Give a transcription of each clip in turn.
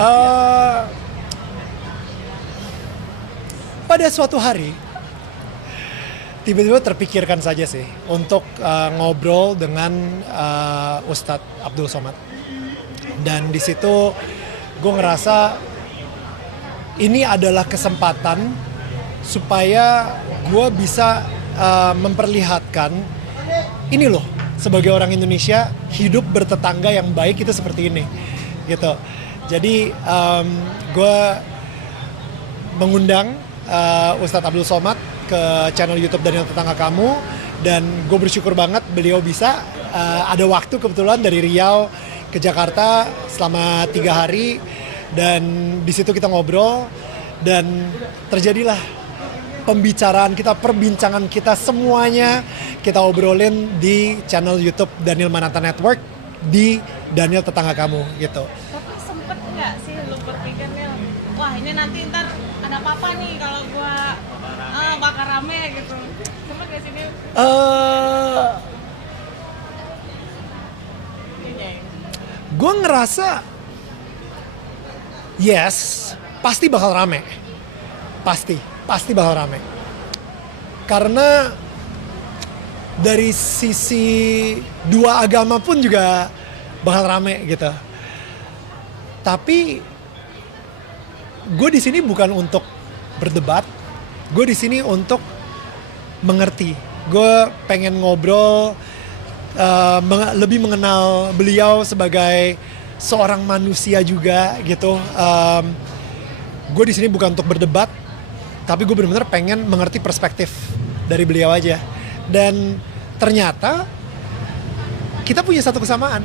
Eh, pada suatu hari tiba-tiba terpikirkan saja sih untuk ngobrol dengan Ustadz Abdul Somad, dan di situ gue ngerasa ini adalah kesempatan supaya gue bisa memperlihatkan ini loh, sebagai orang Indonesia hidup bertetangga yang baik itu seperti ini gitu. Jadi gue mengundang Ustadz Abdul Somad ke channel YouTube Daniel Tetangga Kamu, dan gue bersyukur banget beliau bisa ada waktu kebetulan dari Riau ke Jakarta selama 3 hari, dan di situ kita ngobrol dan terjadilah pembicaraan kita, perbincangan kita, semuanya kita obrolin di channel YouTube Daniel Mananta Network di Daniel Tetangga Kamu gitu. Tapi sempet nggak sih lu berpikirnya, wah ini nanti ntar ada apa-apa nih kalau gua bakar rame gitu? Sempet nggak sih Nil? Gue ngerasa yes, pasti bakal rame. Pasti bakal rame. Karena dari sisi dua agama pun juga bakal rame gitu. Tapi gue di sini bukan untuk berdebat, gue di sini untuk mengerti. Gue pengen ngobrol, lebih mengenal beliau sebagai seorang manusia juga gitu. Gue di sini bukan untuk berdebat, tapi gue benar-benar pengen mengerti perspektif dari beliau aja. Dan ternyata kita punya satu kesamaan.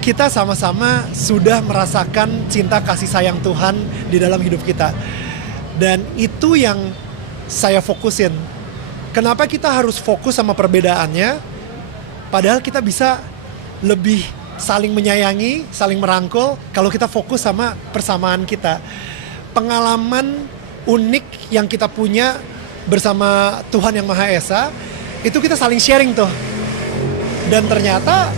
Kita sama-sama sudah merasakan cinta kasih sayang Tuhan di dalam hidup kita. Dan itu yang saya fokusin. Kenapa kita harus fokus sama perbedaannya, padahal kita bisa lebih saling menyayangi, saling merangkul kalau kita fokus sama persamaan kita. Pengalaman unik yang kita punya bersama Tuhan Yang Maha Esa, itu kita saling sharing tuh. Dan ternyata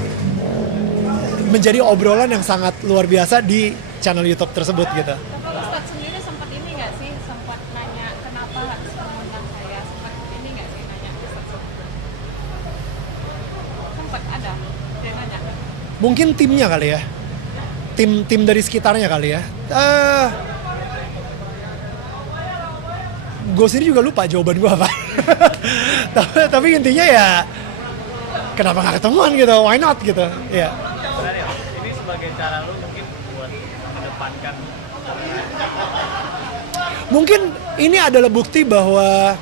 menjadi obrolan yang sangat luar biasa di channel YouTube tersebut gitu. Tapi Ustadz sendiri sempat ini nggak sih, sempat nanya kenapa harus mengundang saya, sempat ini nggak sih nanya Ustadz? Sempat ada dia nanya. Mungkin timnya kali ya, tim dari sekitarnya kali ya. Gue sendiri juga lupa jawaban gue apa. tapi intinya ya kenapa nggak ketemuan gitu, why not gitu ya. Ini sebagai cara lu mungkin buat mendepankan, Mungkin ini adalah bukti bahwa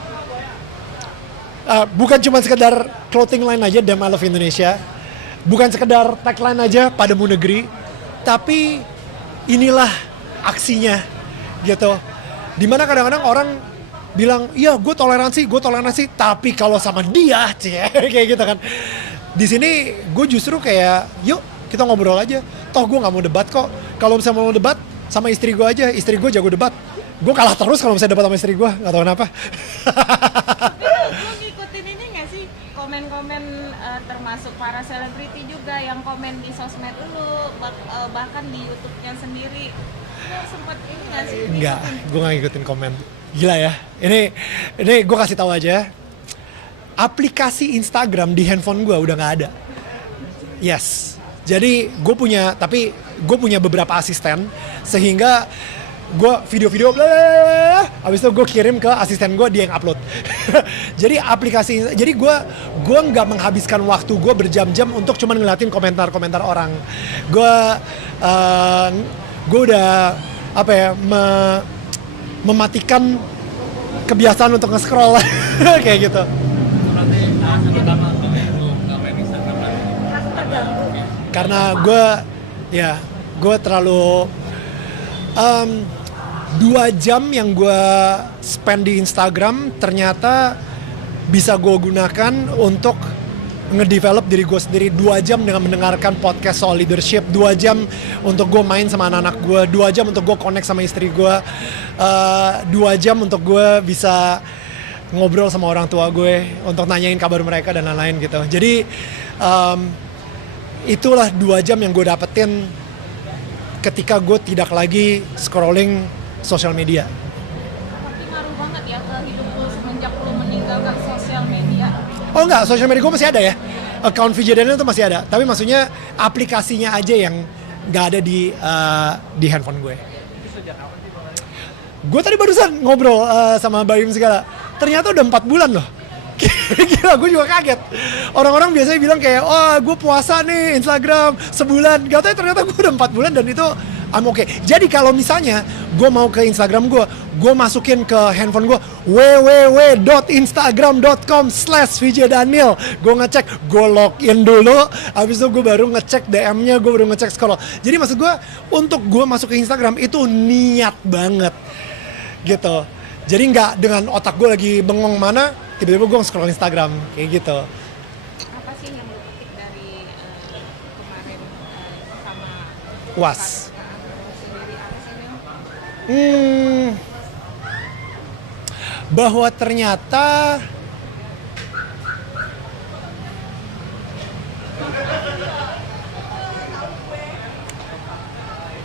bukan cuma sekedar clothing line aja Damn I Love Indonesia, bukan sekedar tagline aja Padamu Negeri, tapi inilah aksinya gitu. Dimana kadang-kadang orang bilang, iya gue toleransi, tapi kalau sama dia, kayak gitu kan. Di sini gue justru kayak, yuk kita ngobrol aja. Toh gue nggak mau debat kok. Kalau misalnya mau debat sama istri gue aja, istri gue jago debat. Gue kalah terus kalau misalnya debat sama istri gue, nggak tahu kenapa. Lu ngikutin ini nggak sih komen-komen termasuk para selebriti juga yang komen di sosmed lu, bahkan di YouTube-nya sendiri. Lu sempet ini nggak sih? Enggak, gue nggak ngikutin komen. Gila ya, ini gue kasih tahu aja. Aplikasi Instagram di handphone gue udah nggak ada. Yes, jadi gue punya beberapa asisten, sehingga gue video-video abis itu gue kirim ke asisten gue, dia yang upload. Jadi gue nggak menghabiskan waktu gue berjam-jam untuk cuman ngeliatin komentar-komentar orang. Gue udah mematikan kebiasaan untuk nge-scroll kayak gitu. berarti alasan utama lu nggak main Instagram lagi? Karena gue terlalu 2 jam yang gue spend di Instagram ternyata bisa gue gunakan untuk ngedevelop diri gue sendiri. 2 jam dengan mendengarkan podcast soal leadership, 2 jam untuk gue main sama anak-anak gue, 2 jam untuk gue connect sama istri gue, 2 jam untuk gue bisa ngobrol sama orang tua gue, untuk nanyain kabar mereka dan lain-lain gitu. Jadi itulah 2 jam yang gue dapetin ketika gue tidak lagi scrolling sosial media. Tapi ngaruh banget ya ke hidup lu semenjak lu meninggalkan sosial media. Oh enggak, sosial media gue masih ada ya. Account VJ Daniel itu masih ada. Tapi maksudnya aplikasinya aja yang nggak ada di handphone gue. Gue tadi barusan ngobrol sama Bayim segala. Ternyata udah 4 bulan loh. Gila, gue juga kaget. Orang-orang biasanya bilang kayak, oh gue puasa nih Instagram sebulan. Gak tau ternyata gue udah 4 bulan dan itu I'm okay. Jadi kalau misalnya gue mau ke Instagram gue masukin ke handphone gue www.instagram.com/VJDaniel. Gue ngecek, gue login dulu. Habis itu gue baru ngecek DM-nya, gue baru ngecek scroll. Jadi maksud gue untuk gue masuk ke Instagram itu niat banget gitu. Jadi nggak dengan otak gue lagi bengong mana, tiba-tiba gue scroll Instagram kayak gitu. Apa sih yang lu petik dari kemarin sama Was. lu sendiri apa sih Mil? Bahwa ternyata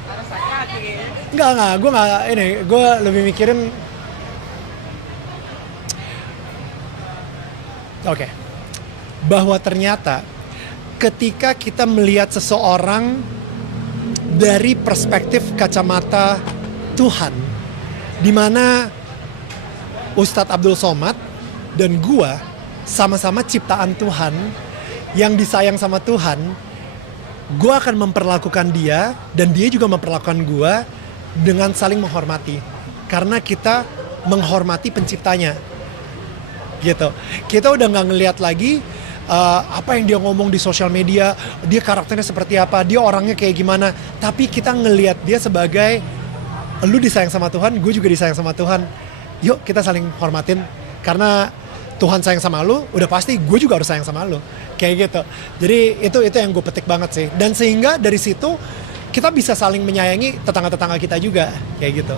Harus hati-hati ya. gue lebih mikirin oke. Bahwa ternyata ketika kita melihat seseorang dari perspektif kacamata Tuhan, di mana Ustadz Abdul Somad dan gua sama-sama ciptaan Tuhan yang disayang sama Tuhan, gua akan memperlakukan dia dan dia juga memperlakukan gua dengan saling menghormati karena kita menghormati penciptanya gitu. Kita udah nggak ngelihat lagi apa yang dia ngomong di sosial media, dia karakternya seperti apa, dia orangnya kayak gimana, tapi kita ngelihat dia sebagai lu disayang sama Tuhan, gue juga disayang sama Tuhan. Yuk kita saling hormatin karena Tuhan sayang sama lu, udah pasti gue juga harus sayang sama lu. Kayak gitu. Jadi itu yang gue petik banget sih. Dan sehingga dari situ kita bisa saling menyayangi tetangga-tetangga kita juga kayak gitu.